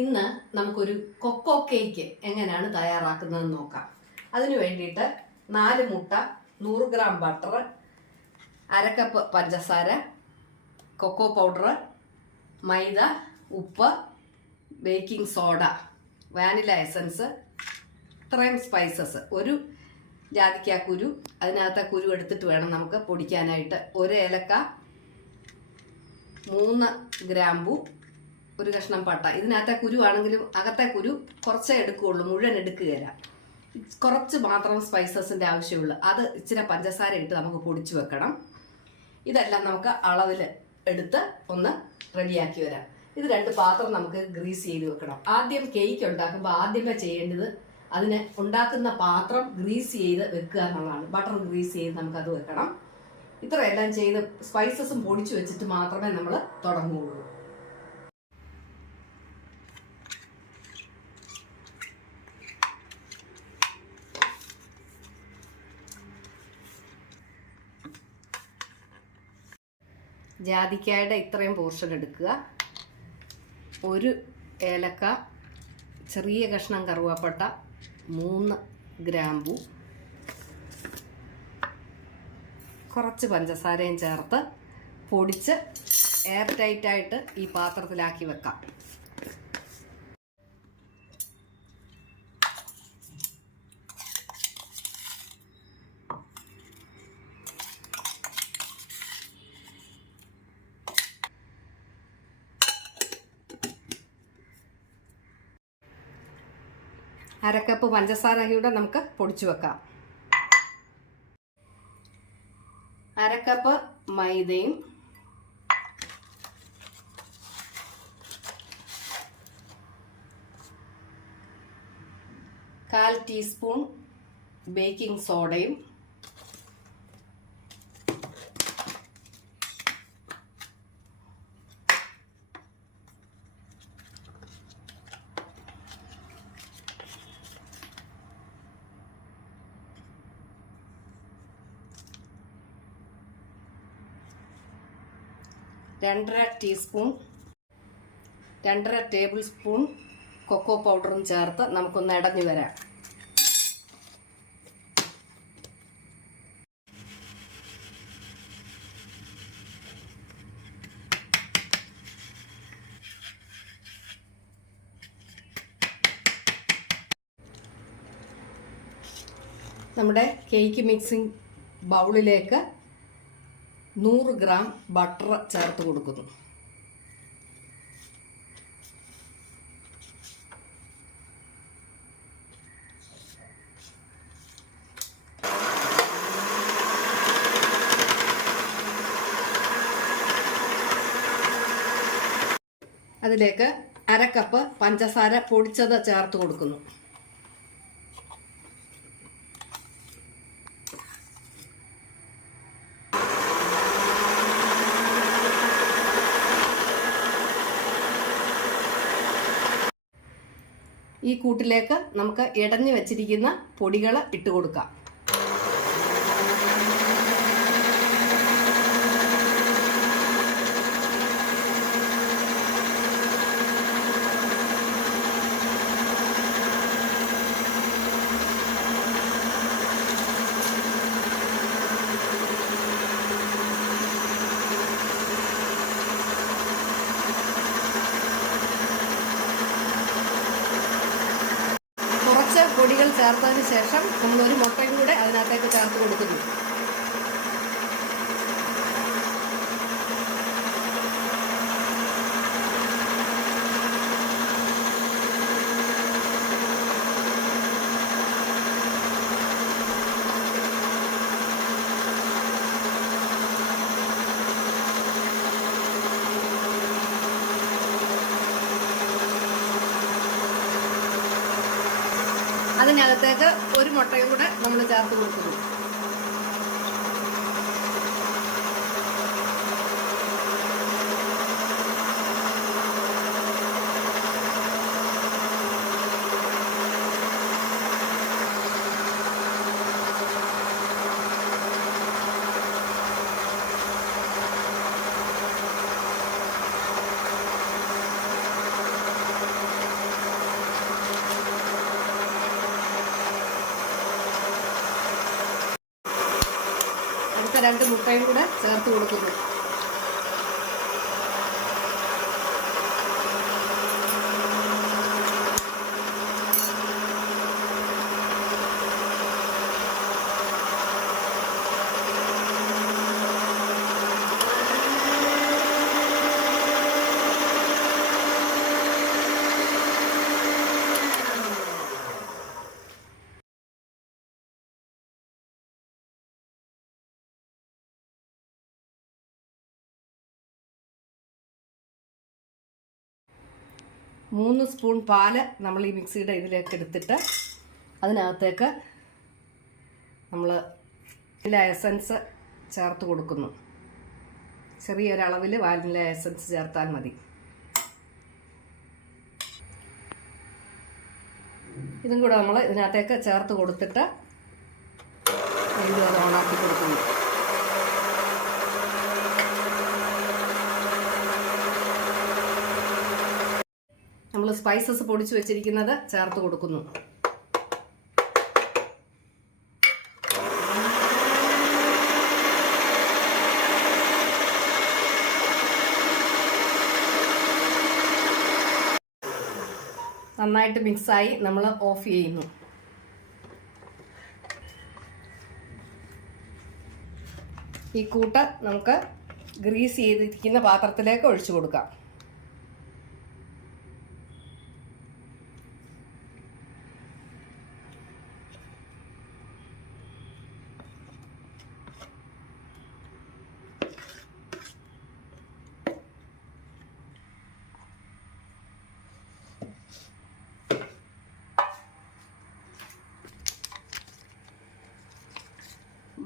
ഇന്ന് നമുക്കൊരു cocoa cake എങ്ങനെയാണ് തയ്യാറാക്കുന്നതെന്ന് നോക്കാം. അതിനു വേണ്ടിയിട്ട് 4 മുട്ട, 100 ഗ്രാം ബട്ടർ, 1/2 കപ്പ് പഞ്ചസാര, കൊക്കോ പൗഡർ, മൈദ, ഉപ്പ്, ബേക്കിംഗ് സോഡ, വാനില എസൻസ്, ഇത്രയും സ്പൈസസ്, ഒരു ജാതിക്കാക്കുരു, അതിനകത്തെ കുരു എടുത്തിട്ട് വേണം നമുക്ക് പൊടിക്കാനായിട്ട്, 1 ഏലക്ക, 3 ഗ്രാമ്പു, 1 കഷ്ണം പട്ട. ഇതിനകത്തെ കുരു ആണെങ്കിലും അകത്തെ കുരു കുറച്ചേ എടുക്കുകയുള്ളൂ, മുഴുവൻ എടുക്കുകയില്ല. കുറച്ച് മാത്രം സ്പൈസസിൻ്റെ ആവശ്യമുള്ളൂ. അത് ഇച്ചിരി പഞ്ചസാര ഇട്ട് നമുക്ക് പൊടിച്ചു വെക്കണം. ഇതെല്ലാം നമുക്ക് അളവിൽ എടുത്ത് ഒന്ന് റെഡിയാക്കി വരാം. ഇത് 2 പാത്രം നമുക്ക് ഗ്രീസ് ചെയ്ത് വെക്കണം. ആദ്യം കേക്ക് ഉണ്ടാക്കുമ്പോൾ ആദ്യമേ ചെയ്യേണ്ടത് അതിന് ഉണ്ടാക്കുന്ന പാത്രം ഗ്രീസ് ചെയ്ത് വെക്കുക എന്നുള്ളതാണ്. ബട്ടർ ഗ്രീസ് ചെയ്ത് നമുക്കത് വെക്കണം. ഇത്രയെല്ലാം ചെയ്ത് സ്പൈസസും പൊടിച്ചു വെച്ചിട്ട് മാത്രമേ നമ്മൾ തുടങ്ങുകയുള്ളൂ. ജാതിക്കായുടെ ഇത്രയും പോർഷൻ എടുക്കുക, 1 ഏലക്ക, ചെറിയ കഷ്ണം കറുവാപ്പട്ട, 3 ഗ്രാമ്പു, കുറച്ച് പഞ്ചസാരയും ചേർത്ത് പൊടിച്ച് എയർ ടൈറ്റായിട്ട് ഈ പാത്രത്തിലാക്കി വെക്കാം. അരക്കപ്പ് പഞ്ചസാര കൂടെ നമുക്ക് പൊടിച്ചു വെക്കാം. 1/2 കപ്പ് മൈദയും 1/4 ടീസ്പൂൺ ബേക്കിംഗ് സോഡയും, 2.5 ടേബിൾ സ്പൂൺ കൊക്കോ പൗഡറും ചേർത്ത് നമുക്കൊന്ന് ഇടഞ്ഞു വരാം. നമ്മുടെ കേക്ക് മിക്സിംഗ് ബൗളിലേക്ക് 100 ഗ്രാം ബട്ടർ ചേർത്ത് കൊടുക്കുന്നു. അതിലേക്ക് 1/2 കപ്പ് പഞ്ചസാര പൊടിച്ചത് ചേർത്ത് കൊടുക്കുന്നു. ഈ കൂട്ടിലേക്ക് നമുക്ക് ഇടഞ്ഞു വെച്ചിരിക്കുന്ന പൊടികൾ ഇട്ട് കൊടുക്കാം. പൊടികൾ ചേർത്തതിന് ശേഷം നമ്മളൊരു മുട്ടയും കൂടെ അതിനകത്തേക്ക് ചേർത്ത് കൊടുക്കുന്നു. അതിനകത്തേക്ക് ഒരു മുട്ടയും കൂടെ നമ്മൾ ചേർത്ത് കൊടുക്കുന്നു. പൊട്ടിച്ച 2 മുട്ടയും കൂടെ ചേർത്ത് കൊടുക്കുന്നു. മൂന്ന് സ്പൂൺ പാല് നമ്മൾ ഈ മിക്സിയുടെ ഇതിലേക്ക് എടുത്തിട്ട് അതിനകത്തേക്ക് നമ്മൾ വാനില എസൻസ് ചേർത്ത് കൊടുക്കുന്നു. ചെറിയൊരളവിൽ വാനില എസൻസ് ചേർത്താൽ മതി. ഇതും കൂടെ നമ്മൾ ഇതിനകത്തേക്ക് ചേർത്ത് കൊടുത്തിട്ട് വീണ്ടും അത് ഓണാക്കി കൊടുക്കുന്നു. നമ്മൾ സ്പൈസസ് പൊടിച്ചു വെച്ചിരിക്കുന്നത് ചേർത്ത് കൊടുക്കുന്നു. നന്നായിട്ട് മിക്സായി നമ്മൾ ഓഫ് ചെയ്യുന്നു. ഈ കൂട്ട് നമുക്ക് ഗ്രീസ് ചെയ്തിരിക്കുന്ന പാത്രത്തിലേക്ക് ഒഴിച്ചു കൊടുക്കാം.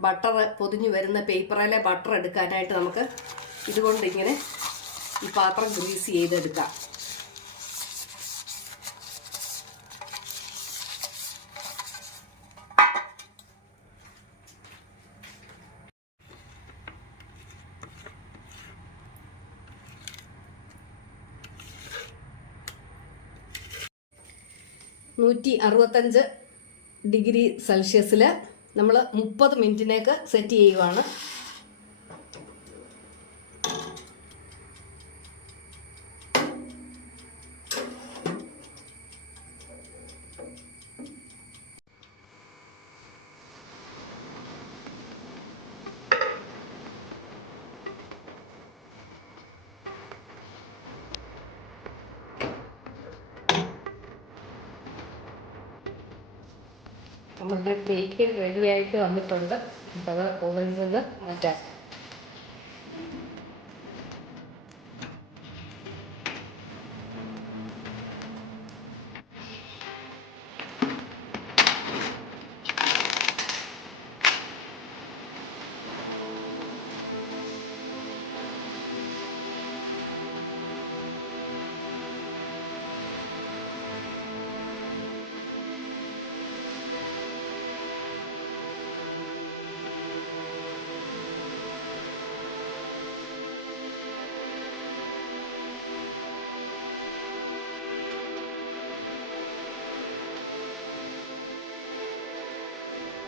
ബട്ടർ പൊതിഞ്ഞു വരുന്ന പേപ്പറിലെ ബട്ടർ എടുക്കാനായിട്ട് നമുക്ക് ഇതുകൊണ്ട് ഇങ്ങനെ ഈ പാത്രം ഗ്രീസ് ചെയ്തെടുക്കാം. $165 നമ്മൾ 30 മിനിറ്റിനേക്ക് സെറ്റ് ചെയ്യുവാണ്. നമ്മളുടെ കേക്ക് റെഡിയായിട്ട് വന്നിട്ടുണ്ട്. അപ്പോൾ അത് ഓവനിൽ നിന്ന് മാറ്റാം.